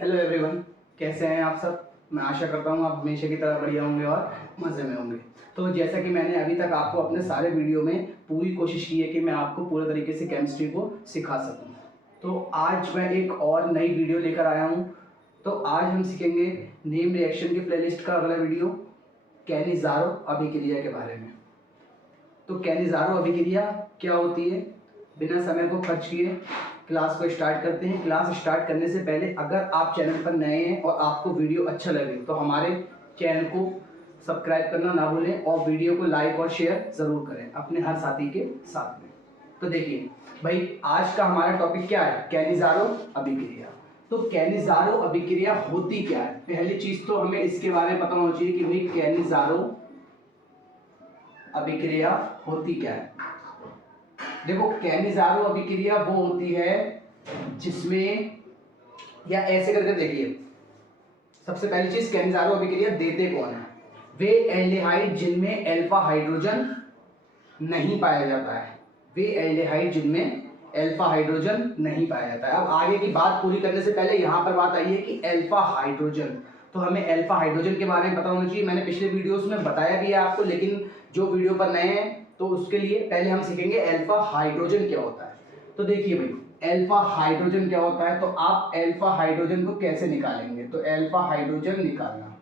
Hello everyone, कैसे हैं आप सब। मैं आशा करता हूँ आप हमेशा की तरह बढ़िया होंगे और मज़े में होंगे। तो जैसा कि मैंने अभी तक आपको अपने सारे वीडियो में पूरी कोशिश की है कि मैं आपको पूरे तरीके से केमिस्ट्री को सिखा सकूँ, तो आज मैं एक और नई वीडियो लेकर आया हूँ। तो आज हम सीखेंगे नेम रिएक्शन की प्लेलिस्ट का अगला वीडियो, कैनिज़ारो अभिक्रिया के बारे में। तो कैनिज़ारो अभिक्रिया क्या होती है, बिना समय को खर्च किए क्लास को स्टार्ट करते हैं। क्लास स्टार्ट करने से पहले अगर आप चैनल पर नए हैं और आपको वीडियो अच्छा लगे तो हमारे चैनल को सब्सक्राइब करना ना भूलें और वीडियो को लाइक और शेयर ज़रूर करें अपने हर साथी के साथ में। तो देखिए भाई, आज का हमारा टॉपिक क्या है, कैनिज़ारो अभिक्रिया। तो कैनिज़ारो अभिक्रिया होती क्या है, पहली चीज़ तो हमें इसके बारे में पता होना चाहिए कि भाई कैनिज़ारो अभिक्रिया होती क्या है। देखो, कैनिज़ारो अभिक्रिया वो होती है जिसमें, या ऐसे करके देखिए, सबसे पहली चीज कैनिज़ारो अभिक्रिया देते कौन है, वे एल्डिहाइड जिनमें अल्फा हाइड्रोजन नहीं पाया जाता है। वे एल्डिहाइड जिनमें अल्फा हाइड्रोजन नहीं पाया जाता है। अब आगे की बात पूरी करने से पहले यहां पर बात आई है कि अल्फा हाइड्रोजन, तो हमें अल्फा हाइड्रोजन के बारे में पता होना चाहिए। मैंने पिछले वीडियोस में बताया भी है आपको, लेकिन जो वीडियो पर नए हैं तो उसके लिए पहले हम सीखेंगे अल्फा हाइड्रोजन क्या होता है। तो देखिए भाई, अल्फा हाइड्रोजन क्या होता है, तो आप अल्फा हाइड्रोजन को कैसे निकालेंगे। तो अल्फा हाइड्रोजन निकालना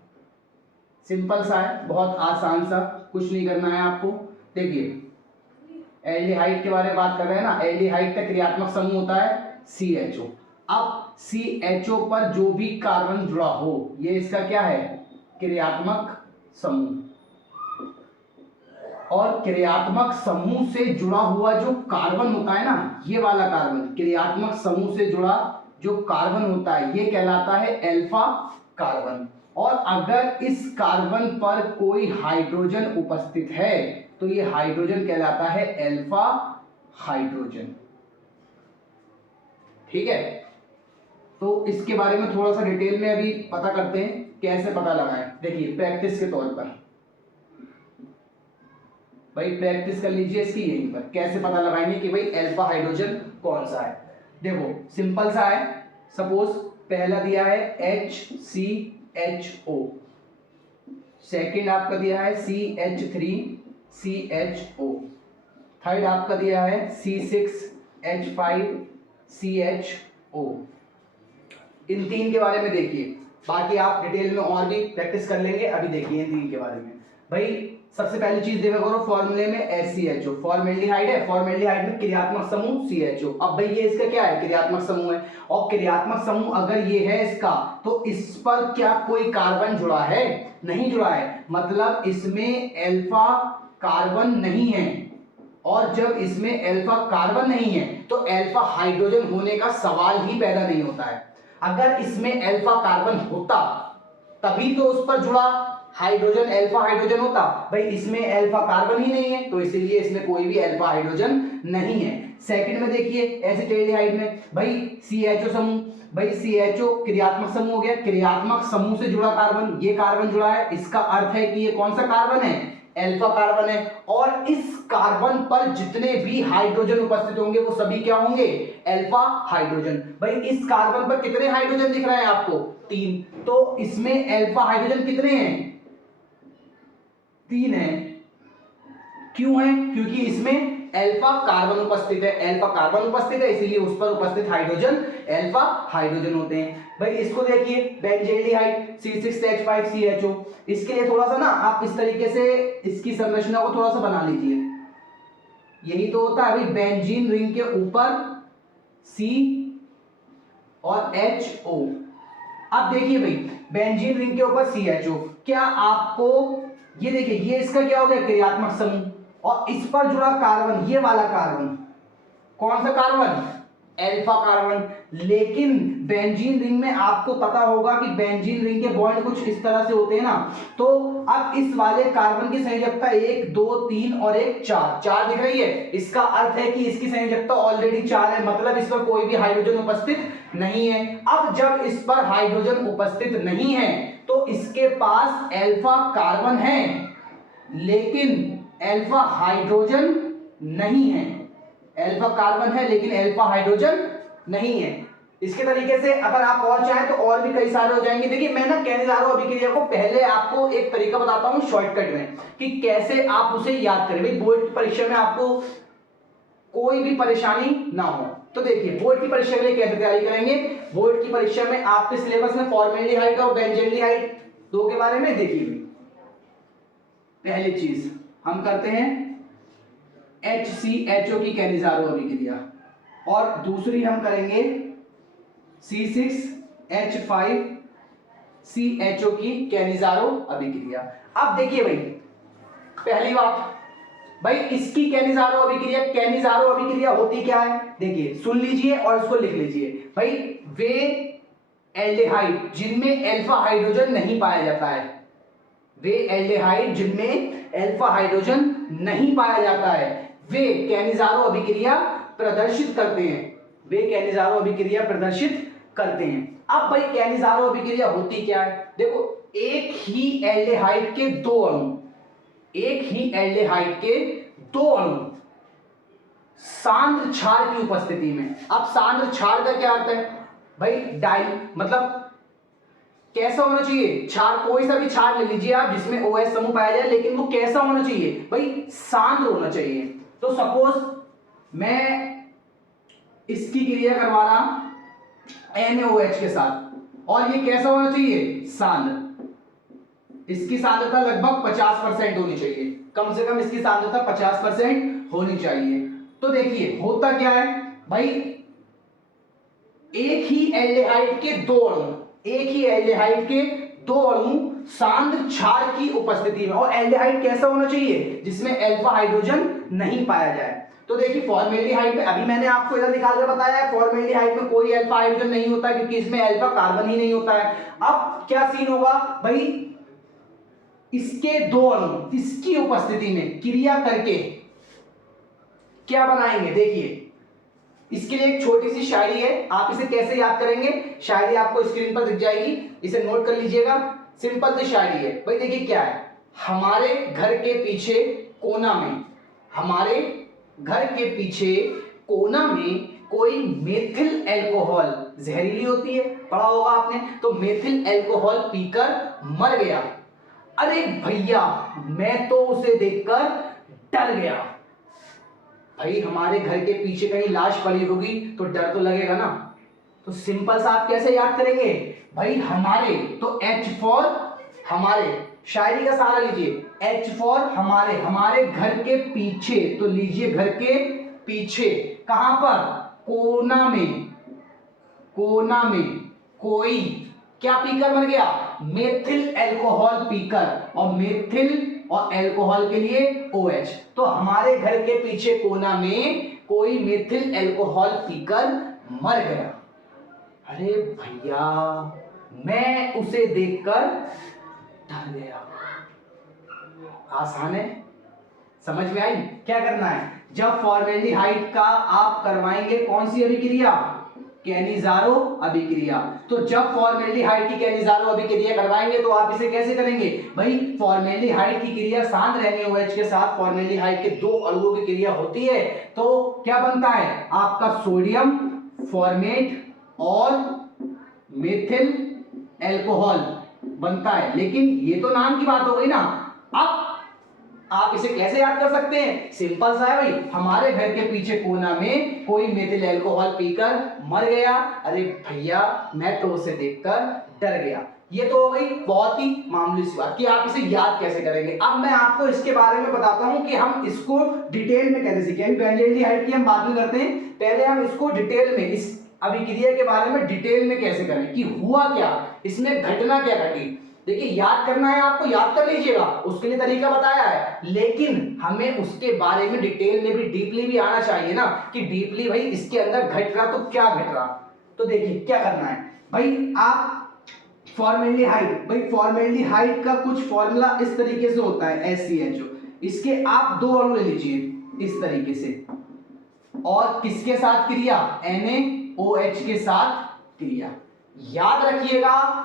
सिंपल सा है, बहुत आसान सा, कुछ नहीं करना है आपको। देखिए, एल्डिहाइड के बारे में बात कर रहे हैं ना, एल्डिहाइड का क्रियात्मक समूह होता है CHO। अब CHO पर जो भी कार्बन जुड़ा हो, ये इसका क्या है, क्रियात्मक समूह। और क्रियात्मक समूह से जुड़ा हुआ जो कार्बन होता है ना, ये वाला कार्बन, क्रियात्मक समूह से जुड़ा जो कार्बन होता है ये कहलाता है अल्फा कार्बन। और अगर इस कार्बन पर कोई हाइड्रोजन उपस्थित है तो ये हाइड्रोजन कहलाता है अल्फा हाइड्रोजन। ठीक है, तो इसके बारे में थोड़ा सा डिटेल में अभी पता करते हैं कैसे पता लगाएं। देखिए, प्रैक्टिस के तौर पर भाई प्रैक्टिस कर लीजिए इसकी, यहीं पर कैसे पता लगाएंगे कि भाई अल्फा हाइड्रोजन कौन सा है। देखो सिंपल सा है, सपोज पहला दिया है HCHO, सेकंड आपका दिया है CH3CHO, थर्ड आपका दिया है C6H5CHO। इन तीन के बारे में देखिए, बाकी आप डिटेल में और भी प्रैक्टिस कर लेंगे। अभी देखिए इन तीन के बारे में। भाई सबसे पहली चीज देखा करो, फॉर्मूले में HCHO फॉर्मेल्डिहाइड है, फॉर्मेल्डिहाइड में क्रियात्मक समूह CHO। अब भाई ये इसका क्या है, क्रियात्मक समूह है, और क्रियात्मक समूह अगर ये है इसका, तो इस पर क्या कोई कार्बन जुड़ा है, नहीं जुड़ा है, मतलब इसमें अल्फा कार्बन नहीं है। और जब इसमें अल्फा कार्बन नहीं है तो अल्फा हाइड्रोजन होने का सवाल ही पैदा नहीं होता है। अगर इसमें अल्फा कार्बन होता तभी तो उस पर जुड़ा हाइड्रोजन अल्फा हाइड्रोजन होता। भाई इसमें अल्फा कार्बन ही नहीं है तो इसीलिए इसमें कोई भी अल्फा हाइड्रोजन नहीं है। सेकंड में देखिए एसिटाल्डिहाइड में भाई CHO समूह, भाई CHO क्रियात्मक समूह हो गया, क्रियात्मक समूह से जुड़ा कार्बन, ये कार्बन जुड़ा है, इसका अर्थ है कि ये कौन सा कार्बन है, अल्फा कार्बन है। और इस कार्बन पर जितने भी हाइड्रोजन उपस्थित होंगे वो सभी क्या होंगे, अल्फा हाइड्रोजन। भाई इस कार्बन पर कितने हाइड्रोजन दिख रहे हैं आपको, 3, तो इसमें अल्फा हाइड्रोजन कितने हैं, 3 है। क्यों है, क्योंकि इसमें अल्फा कार्बन उपस्थित है, अल्फा कार्बन उपस्थित है इसीलिए उस पर उपस्थित हाइड्रोजन अल्फा हाइड्रोजन होते हैं। भाई इसको देखिए बेंजील्डिहाइड C6H5CHO, इसके लिए थोड़ा सा ना आप इस तरीके से इसकी संरचना को थोड़ा सा बना लीजिए। यही तो होता है भाई, बेंजीन रिंग के ऊपर C और HO। अब देखिए भाई बेंजीन रिंग के ऊपर CHO, क्या आपको ये देखिए, ये इसका क्या हो गया, क्रियात्मक समूह, और इस पर जुड़ा कार्बन, ये वाला कार्बन कौन सा कार्बन, अल्फा कार्बन। लेकिन बेंजीन रिंग में आपको पता होगा कि बेंजीन रिंग के बॉन्ड कुछ इस तरह से होते हैं ना, तो अब इस वाले कार्बन की संयोजकता 1 2 3 और 1 4 दिख रही है। इसका अर्थ है कि इसकी संयोजकता ऑलरेडी 4 है, मतलब इस पर कोई भी हाइड्रोजन उपस्थित नहीं है। अब जब इस पर हाइड्रोजन उपस्थित नहीं है तो इसके पास अल्फा कार्बन है लेकिन अल्फा हाइड्रोजन नहीं है, अल्फा कार्बन है लेकिन अल्फा हाइड्रोजन नहीं है। इसके तरीके से अगर आप और चाहें तो और भी कई सारे हो जाएंगे। देखिए मैं ना कैनिज़ारो अभिक्रिया को पहले आपको एक तरीका बताता हूं शॉर्टकट में कि कैसे आप उसे याद करें, भाई बोर्ड की परीक्षा में आपको कोई भी परेशानी ना हो। तो देखिए बोर्ड की परीक्षा के लिए कैसे तैयारी करेंगे। बोर्ड की परीक्षा में आपके सिलेबस में फॉर्मेल्डिहाइड और बेंजल्डिहाइड दो के बारे में देखिए। पहली चीज हम करते हैं HCHO की कैनिज़ारो अभिक्रिया और दूसरी हम करेंगे C6H5CHO की कैनिज़ारो अभिक्रिया। अब देखिए भाई पहली बात, भाई इसकी कैनिज़ारो अभिक्रिया होती क्या है, देखिए सुन लीजिए और इसको लिख लीजिए। भाई वे एल्डिहाइड जिनमें अल्फा हाइड्रोजन नहीं पाया जाता है, वे एल्डिहाइड जिनमें अल्फा हाइड्रोजन नहीं पाया जाता है, वे कैनिज़ारो अभिक्रिया प्रदर्शित करते हैं, वे कैनिज़ारो अभिक्रिया प्रदर्शित करते हैं। अब भाई कैनिज़ारो अभिक्रिया होती क्या है, देखो एक ही एल्डिहाइड के दो अणु, एक ही एल्डिहाइड के दो अणु सांद्र क्षार की उपस्थिति में। अब सांद्र क्षार का क्या अर्थ है भाई, डाई मतलब कैसा होना चाहिए क्षार, कोई सा भी क्षार ले लीजिए आप जिसमें OH समूह पाया जाए, लेकिन वो कैसा होना चाहिए भाई, सांद्र होना चाहिए। तो सपोज मैं इसकी क्रिया करवा रहा NaOH के साथ और ये कैसा होना चाहिए, सांद्र। इसकी सांद्रता लगभग 50% होनी चाहिए, कम से कम इसकी सांद्रता 50% होनी चाहिए। तो देखिए होता क्या है भाई, एक ही एल्डिहाइड के दो अणु, एक ही एल्डिहाइड के दो अणु सांद्र क्षार की उपस्थिति में, और एल्डिहाइड कैसा होना चाहिए जिसमें अल्फा हाइड्रोजन नहीं पाया जाए। तो देखिए फॉर्मेल्डिहाइड में अभी मैंने आपको इधर निकाल कर बताया है, फॉर्मेल्डिहाइड में कोई अल्फा हाइड्रोजन नहीं होता क्योंकि इसमें अल्फा कार्बन ही नहीं होता है। अब क्या सीन होगा भाई, इसके दो अणु इसकी उपस्थिति में क्रिया करके क्या बनाएंगे, देखिए इसके लिए एक छोटी सी शायरी है, आप इसे कैसे याद करेंगे, शायरी आपको स्क्रीन पर दिख जाएगी, इसे नोट कर लीजिएगा। सिंपल सी शायरी है भाई, देखिए क्या है, हमारे घर के पीछे कोना में, हमारे घर के पीछे कोना में कोई मेथिल अल्कोहल, जहरीली होती है पढ़ा होगा आपने, तो मेथिल अल्कोहल पीकर मर गया। अरे भैया मैं तो उसे देखकर डर गया। भाई हमारे घर के पीछे कहीं लाश पड़ी होगी तो डर तो लगेगा ना। तो सिंपल सा आप कैसे याद करेंगे भाई, हमारे तो H फॉर हमारे, शायरी का सहारा लीजिए, H फॉर हमारे, हमारे घर के पीछे, तो लीजिए घर के पीछे, कहां पर, कोना में, कोना में कोई क्या पीकर मर गया, मेथिल अल्कोहल पीकर, और मेथिल और अल्कोहल के लिए OH, तो हमारे घर के पीछे कोना में कोई मेथिल अल्कोहल पीकर मर गया। अरे भैया मैं उसे देखकर डर गया। आसान है, समझ में आई। क्या करना है, जब फॉर्मेल्डिहाइड का आप करवाएंगे कौन सी अभिक्रिया, कैनिज़ारो अभिक्रिया, तो जब फॉर्मेल्डिहाइड की कैनिज़ारो अभिक्रिया करवाएंगे तो आप इसे कैसे करेंगे भाई, फॉर्मेल्डिहाइड की क्रिया सांद्र NaOH के साथ फॉर्मेल्डिहाइड के दो अणुओं की क्रिया होती है, तो क्या बनता है आपका सोडियम फॉर्मेट और मेथिल अल्कोहल बनता है। लेकिन ये तो नाम की बात हो गई ना, अब आप इसे कैसे याद कर सकते हैं, सिंपल सा है भाई, हमारे घर के पीछे कोना में कोई मेथिल अल्कोहल पीकर मर गया। अरे भैया मैं तो उसे देखकर डर गया। ये तो हो गई बहुत ही मामूली सी बात कि आप इसे याद कैसे करेंगे। अब मैं आपको इसके बारे में बताता हूं कि हम इसको डिटेल में कैसे सीखेंगे। बेंजल्डिहाइड की हम बात में करते हैं, पहले हम इसको डिटेल में, इस अभिक्रिया के बारे में डिटेल में कैसे करें कि हुआ क्या, इसमें घटना क्या घटी। देखिए याद करना है आपको, याद कर लीजिएगा, उसके लिए तरीका बताया है, लेकिन हमें उसके बारे में डिटेल में भी डीपली भी आना चाहिए ना, कि डीपली भाई इसके अंदर घट रहा तो क्या घट रहा। तो देखिए क्या करना है भाई, आप फॉर्मेल्डिहाइड, भाई फॉर्मेल्डिहाइड का कुछ फॉर्मूला इस तरीके से होता है HCHO, इसके आप दो अणु ले लीजिए इस तरीके से, और किसके साथ क्रिया, NaOH के साथ क्रिया। याद रखिएगा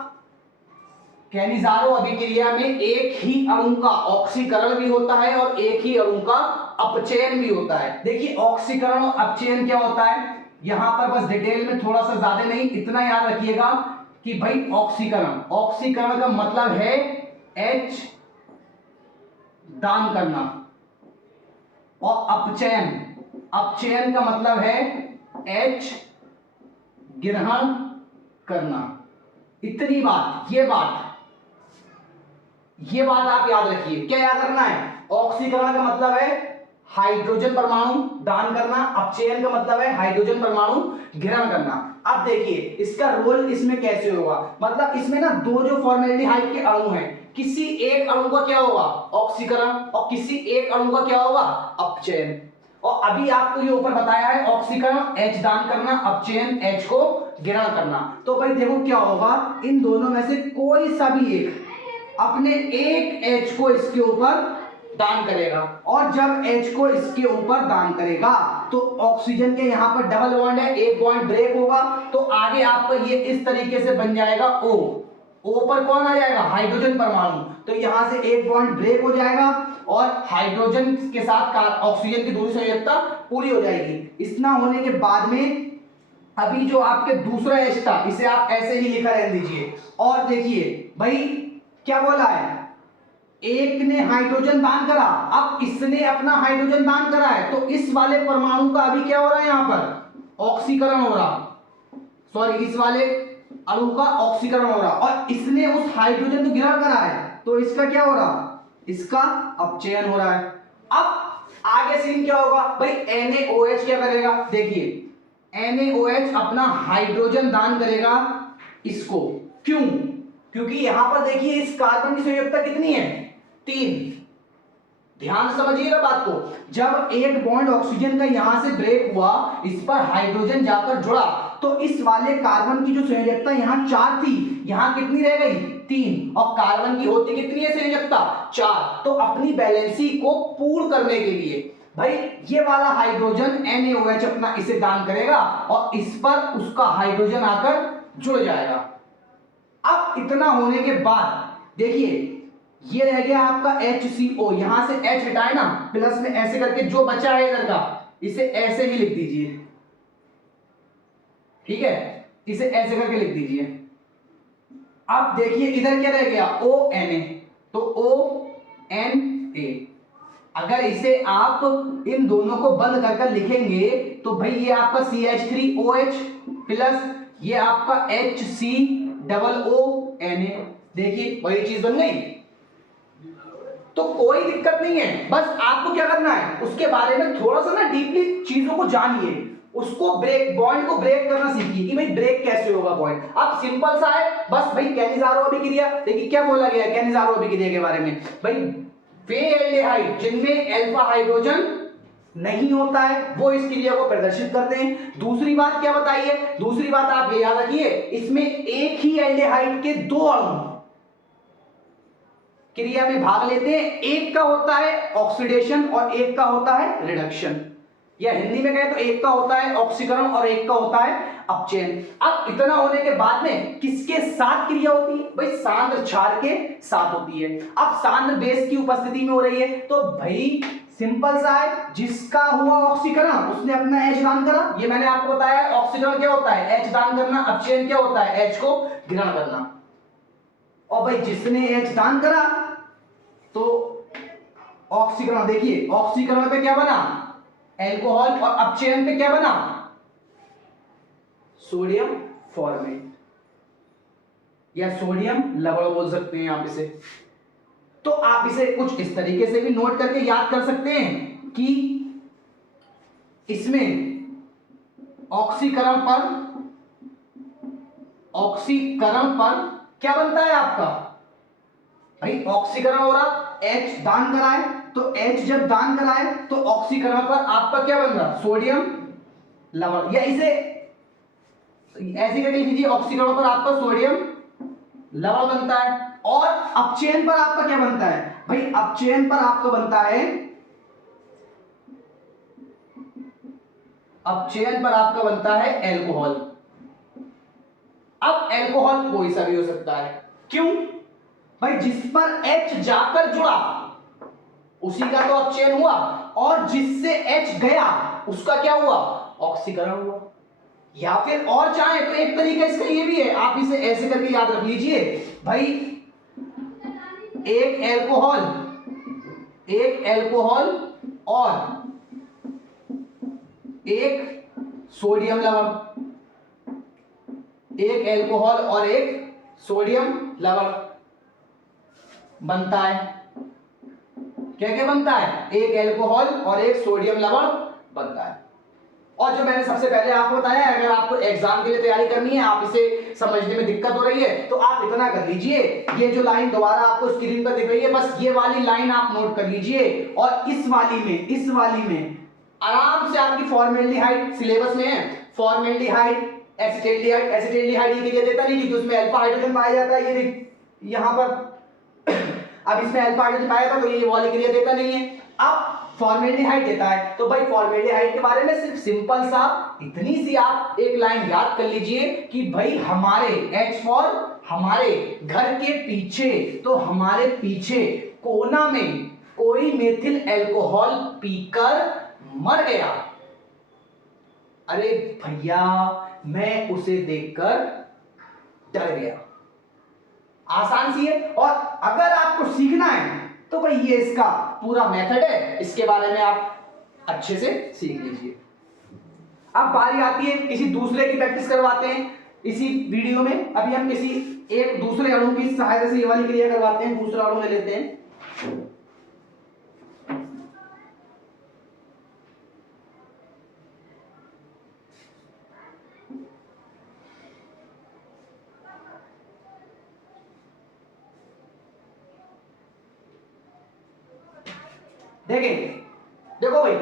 कैनिज़ारो अभिक्रिया में एक ही अणु का ऑक्सीकरण भी होता है और एक ही अणु का अपचयन भी होता है। देखिए ऑक्सीकरण और अपचयन क्या होता है, यहां पर बस डिटेल में थोड़ा सा ज्यादा नहीं, इतना याद रखिएगा कि भाई ऑक्सीकरण, ऑक्सीकरण का मतलब है H दान करना, और अपचयन, अपचयन का मतलब है H ग्रहण करना। इतनी बात, ये बात आप याद रखिए। क्या याद रखना है? ऑक्सीकरण का मतलब है हाइड्रोजन परमाणु दान करना, अपचयन का मतलब है हाइड्रोजन परमाणु ग्रहण करना। अब देखिए इसका रोल इसमें कैसे होगा, मतलब इसमें ना दो जो फॉर्मेल्डिहाइड के अणु हैं, किसी एक अणु का क्या होगा? ऑक्सीकरण, और किसी एक अणु का क्या होगा? अपचयन। और अभी आपको ये ऊपर बताया है ऑक्सीकरण H दान करना, अपचयन H को ग्रहण करना। तो भाई देखो क्या होगा, इन दोनों में से कोई सा भी एक अपने एक H को इसके ऊपर दान करेगा, और जब H को इसके ऊपर दान करेगा तो ऑक्सीजन के यहाँ पर डबल बॉन्ड है, एक बॉन्ड ब्रेक होगा, तो आगे आपका ये इस तरीके से बन जाएगा O। O पर कौन आ जाएगा? हाइड्रोजन परमाणु। तो यहां से एक बॉन्ड ब्रेक हो जाएगा और हाइड्रोजन के साथ ऑक्सीजन की दूरी संयोजकता पूरी हो जाएगी। इतना होने के बाद में अभी जो आपके दूसरा H था, इसे आप ऐसे ही लिखा रहने दीजिए। और देखिए भाई क्या बोला है, एक ने हाइड्रोजन दान करा, अब इसने अपना हाइड्रोजन दान करा है, तो इस वाले परमाणु का अभी क्या हो रहा है? यहां पर ऑक्सीकरण हो रहा, सॉरी इस वाले अणु का ऑक्सीकरण हो रहा, और इसने उस हाइड्रोजन को ग्रहण करा है, तो इसका क्या हो रहा? इसका अपचयन हो रहा है। अब आगे सीन क्या होगा भाई? NaOH क्या करेगा? देखिए NaOH अपना हाइड्रोजन दान करेगा इसको, क्यों? क्योंकि यहां पर देखिए इस कार्बन की संयोजकता कितनी है? 3। ध्यान से समझिएगा बात को, जब एक बॉन्ड ऑक्सीजन का यहां से ब्रेक हुआ, इस पर हाइड्रोजन जाकर जुड़ा, तो इस वाले कार्बन की जो संयोजकता यहां 4 थी, यहां कितनी रह गई? 3। और कार्बन की होती कितनी है संयोजकता? 4। तो अपनी बैलेंसी को पूर्ण करने के लिए भाई ये वाला हाइड्रोजन NaOH अपना इसे दान करेगा, और इस पर उसका हाइड्रोजन आकर जुड़ जाएगा। अब इतना होने के बाद देखिए ये रह गया आपका HCO, यहां से H हटाए ना, प्लस में ऐसे करके जो बचा है इधर का, इसे ऐसे ही लिख दीजिए, ठीक है? इसे ऐसे करके लिख दीजिए। अब देखिए इधर क्या रह गया? ONA, तो ONA। अगर इसे आप इन दोनों को बंद कर कर लिखेंगे तो भाई ये आपका CH3OH प्लस ये आपका HCOONA, देखिए वही चीज बन गई। तो कोई दिक्कत नहीं है, बस आपको क्या करना है, उसके बारे में थोड़ा सा ना डीपली चीजों को जानिए, उसको ब्रेक, बॉन्ड को ब्रेक करना सीखिए कि भाई ब्रेक कैसे होगा बॉन्ड। अब सिंपल सा है, बस भाई कैनिज़ारो अभिक्रिया, देखिए क्या बोला गया है कैनिज़ारो अभिक्रिया के बारे में, भाई वे एल्डिहाइड जिनमें अल्फा हाइड्रोजन नहीं होता है वो इस क्रिया को प्रदर्शित करते हैं। दूसरी बात क्या बताइए? दूसरी बात आप ये याद रखिए, इसमें एक ही एल्डिहाइड के 2 अणु क्रिया में भाग लेते हैं, एक का होता है ऑक्सीडेशन और एक का होता है रिडक्शन, या हिंदी में कहें तो एक का होता है ऑक्सीकरण और एक का होता है अपचयन। अब इतना होने के बाद में किसके साथ क्रिया होती है? भाई सांद्र क्षार के साथ होती है। अब सांद्र बेस की उपस्थिति में हो रही है, तो भाई सिंपल सा है, जिसका हुआ ऑक्सीकरण उसने अपना H दान करा, ये मैंने आपको बताया। ऑक्सीकरण क्या होता है? H दान करना। अपचयन क्या होता है? H को ग्रहण करना। और भाई जिसने H दान करा तो ऑक्सीकरण, देखिए ऑक्सीकरण पे क्या बना? अल्कोहल, और अपचयन पे क्या बना? सोडियम फॉर्मेट या सोडियम लवण बोल सकते हैं आप इसे। तो आप इसे कुछ इस तरीके से भी नोट करके याद कर सकते हैं कि इसमें ऑक्सीकरण पर क्या बनता है आपका? भाई ऑक्सीकरण हो रहा, H दान कराए, तो H जब दान कराए तो ऑक्सीकरण पर आपका क्या बन रहा? सोडियम लवण, या इसे ऐसे करके लिख लीजिए, ऑक्सीकरण पर आपका सोडियम लवण बनता है। और अपचयन पर आपका क्या बनता है? भाई अपचयन पर आपका बनता है, अपचयन पर आपका बनता है अल्कोहल। अब अल्कोहल कोई सा भी हो सकता है, क्यों भाई? जिस पर H जाकर जुड़ा उसी का तो अपचयन हुआ, और जिससे H गया उसका क्या हुआ? ऑक्सीकरण हुआ। या फिर और चाहे तो एक तरीका इसका ये भी है, आप इसे ऐसे करके याद रख लीजिए भाई, एक एल्कोहल और एक सोडियम लवण, एक एल्कोहल और एक सोडियम लवण बनता है। क्या क्या बनता है? एक एल्कोहल और एक सोडियम लवण बनता है। और जो मैंने सबसे पहले आपको बताया, अगर आपको एग्जाम के लिए तैयारी करनी है, आप इसे समझने में दिक्कत हो रही है, तो आप इतना कर लीजिए, ये जो लाइन दोबारा आपको स्क्रीन पर दिख रही है, बस ये वाली लाइन आप नोट कर लीजिए, और इस वाली में आराम से आपकी फॉर्मेल्डिहाइड सिलेबस में है, फॉर्मेल्डिहाइड, एसिटाल्डिहाइड ये क्रिया देता नहीं, क्योंकि उसमें अल्फा हाइड्रोजन पाया जाता है, ये यहां पर अब इसमें अल्फा हाइड्रोजन पाया था, तो ये वाली क्रिया देता नहीं है। अब फॉर्मेल्डिहाइड देता है, तो भाई फॉर्मेल्डिहाइड के बारे में सिर्फ सिंपल सा इतनी सी आप एक लाइन याद कर लीजिए कि भाई हमारे H फॉर हमारे घर के पीछे, तो हमारे पीछे कोना में कोई मेथिल अल्कोहल पीकर मर गया। अरे भैया मैं उसे देखकर डर गया। आसान सी है, और अगर आपको सीखना है तो भाई ये इसका पूरा मेथड है, इसके बारे में आप अच्छे से सीख लीजिए। अब बारी आती है किसी दूसरे की प्रैक्टिस करवाते हैं इसी वीडियो में। अभी हम किसी एक दूसरे अणु की सहायता से ये वाली क्रिया करवाते हैं। दूसरा अणु ले लेते हैं, देखो भाई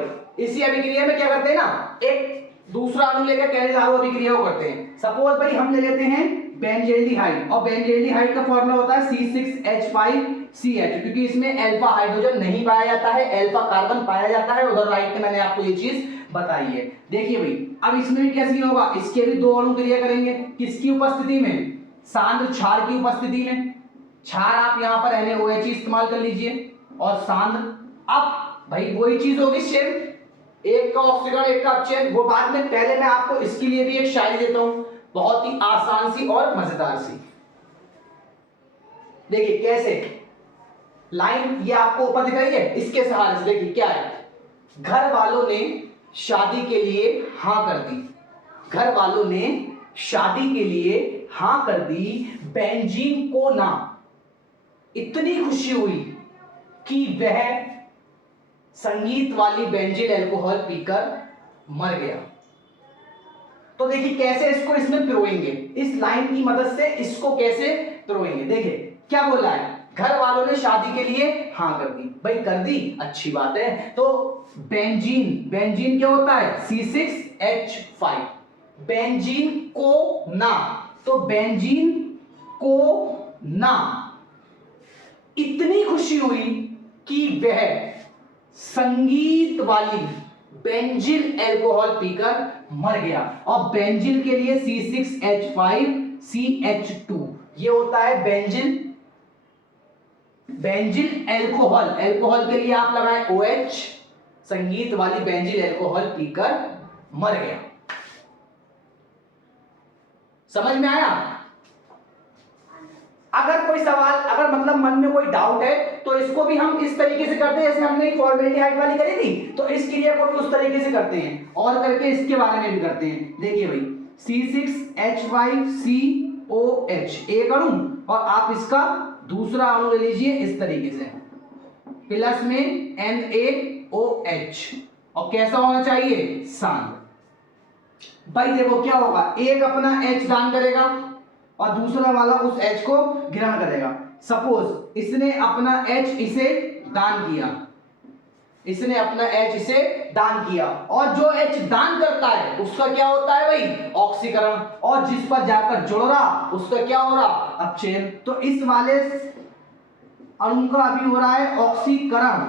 इसी अभिक्रिया में क्या करते हैं ना, एक दूसरा अणु लेकर कैल्सारो अभिक्रिया को करते हैं। सपोज भाई हम ले लेते हैं बेंजेल्डिहाइड, और बेंजेल्डिहाइड का फॉर्मूला होता है C6H5CH, क्योंकि इसमें अल्फा हाइड्रोजन नहीं पाया जाता है, अल्फा कार्बन पाया जाता है। उधर राइट में मैंने आपको ये चीज बताई है। देखिए भाई अब इसमें भी कैसे होगा, इसके भी दो अणु क्रिया करेंगे, किसकी उपस्थिति में? सांद्र क्षार की उपस्थिति में। क्षार आप यहाँ पर NaOH इस्तेमाल कर लीजिए, और सांद्र, अब भाई वही चीज होगी सेम, एक का ऑक्सीकरण एक का अपचयन, वो बाद में। पहले मैं आपको इसके लिए भी एक शायरी देता हूं, बहुत ही आसान सी और मजेदार सी। देखिए कैसे लाइन ये आपको ऊपर दिख रही है, इसके सहारे से देखिए क्या है, घर वालों ने शादी के लिए हां कर दी, घर वालों ने शादी के लिए हां कर दी, बेंजीन को ना इतनी खुशी हुई कि वह संगीत वाली बेंजील अल्कोहल पीकर मर गया। तो देखिए कैसे इसको इसमें पिरोएंगे, इस लाइन की मदद से इसको कैसे पिरोएंगे। देखिए क्या बोला है, घर वालों ने शादी के लिए हां कर दी, भाई कर दी अच्छी बात है। तो बेंजीन क्या होता है? C6H5, बेंजीन को ना, तो बेंजीन को ना इतनी खुशी हुई कि वह संगीत वाली बेंजील अल्कोहल पीकर मर गया। और बेंजील के लिए C6H5CH2, ये होता है बेंजील अल्कोहल, अल्कोहल के लिए आप लगाएं OH, संगीत वाली बेंजील अल्कोहल पीकर मर गया। समझ में आया? अगर कोई सवाल, अगर मतलब मन में कोई डाउट है, तो इसको भी हम इस तरीके से करते हैं जैसे हमने फॉर्मेल्डिहाइड वाली करी थी, तो इस क्रिया को भी उस तरीके से करते हैं, और करके इसके बारे में भी करते हैं। देखिए भाई C6H5COH एक अणु, और आप इसका दूसरा अणु ले लीजिए इस तरीके से, प्लस में NaOH, और कैसा होना चाहिए? सांद्र। भाई देखो क्या होगा, एक अपना H दान करेगा और दूसरा वाला उस H को ग्रहण करेगा। सपोज इसने अपना H इसे दान किया, इसने अपना H इसे दान किया, और जो H दान करता है उसका क्या होता है भाई? ऑक्सीकरण, और जिस पर जाकर जुड़ रहा उसका क्या हो रहा? अपचयन। तो इस वाले अणु का अभी हो रहा है ऑक्सीकरण,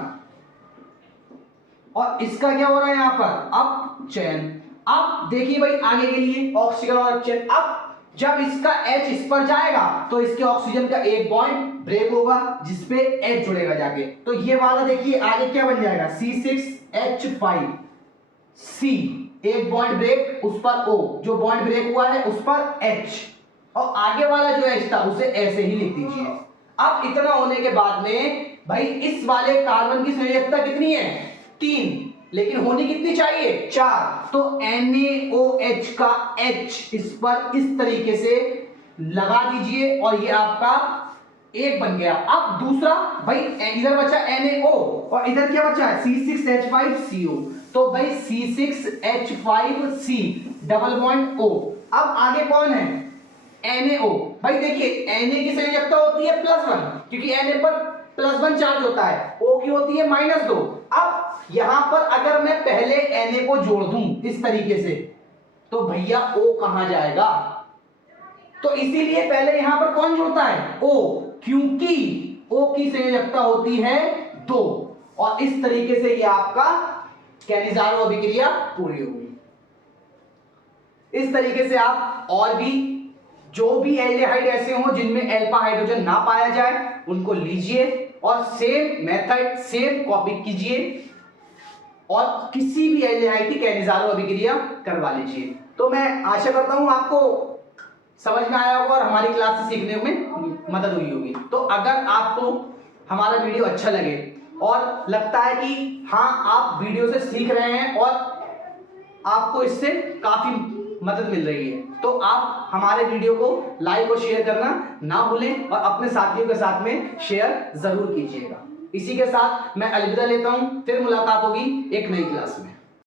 और इसका क्या हो रहा है यहाँ पर? अपचयन। अब देखिए भाई आगे के लिए ऑक्सीकरण और अपचयन, अब जब इसका H इस पर जाएगा तो इसके ऑक्सीजन का एक बॉन्ड ब्रेक होगा जिसपे H जुड़ेगा जाके, तो ये वाला देखिए आगे क्या बन जाएगा? C6H5C, एक बॉन्ड ब्रेक, उस पर O, जो बॉन्ड ब्रेक हुआ है उस पर H, और आगे वाला जो H था उसे ऐसे ही लिख दीजिए। अब इतना होने के बाद में भाई इस वाले कार्बन की संयोजकता कितनी है 3, लेकिन होनी कितनी चाहिए 4, तो NaOH का H इस पर इस तरीके से लगा दीजिए और ये आपका एक बन गया। अब दूसरा भाई इधर बचा NaO और इधर क्या बचा है C6H5CO, तो भाई C6H5C डबल बॉन्ड O। अब आगे कौन है NaO। भाई देखिए Na की संयोजकता होती है +1 क्योंकि Na पर +1 चार्ज होता है, O की होती है -2। अब यहां पर अगर मैं पहले Na को जोड़ दूं इस तरीके से तो भैया O कहां जाएगा, तो इसीलिए पहले यहां पर कौन जुड़ता है O, क्योंकि O की संयोजकता होती है 2, और इस तरीके से ये आपका कैनिजारो अभिक्रिया पूरी होगी। इस तरीके से आप और भी जो भी एल्डिहाइड ऐसे हों जिनमें अल्फा हाइड्रोजन ना पाया जाए उनको लीजिए और सेम मेथड सेम कॉपी कीजिए और किसी भी एल्डिहाइड की कैनिजारो अभिक्रिया करवा लीजिए। तो मैं आशा करता हूं आपको समझ में आया होगा और हमारी क्लास से सीखने में मदद हुई होगी। तो अगर आपको हमारा वीडियो अच्छा लगे और लगता है कि हाँ आप वीडियो से सीख रहे हैं और आपको इससे काफी मदद मिल रही है, तो आप हमारे वीडियो को लाइक और शेयर करना ना भूलें और अपने साथियों के साथ में शेयर जरूर कीजिएगा। इसी के साथ मैं अलविदा लेता हूं, फिर मुलाकात होगी एक नई क्लास में।